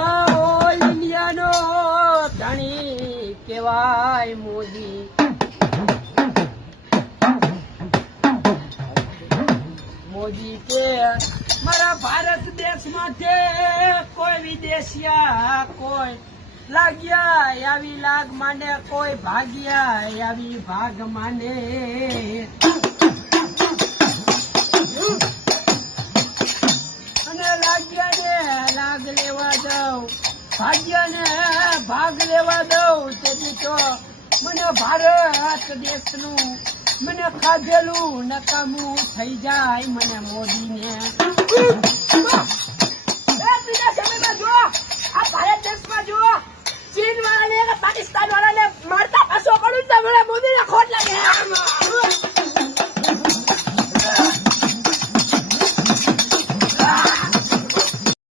આખા ઇન્ડિયાનો ધણી કેવાય મોદી. મોદી કે મારા ભારત દેશમાં છે કોઈ વિદેશિયા કોઈ લાગ્યા આવી લાગ માને કોઈ ભાગ્યા આવી ભાગ માને. અને લાગ્યા ને લાગ લેવા દઉં ભાગ્યા ને ભાગ લેવા દઉં તેથી તો મને ભારત દેશનું મને ખાધેલું નકામું થઈ જાય મને મોદીને.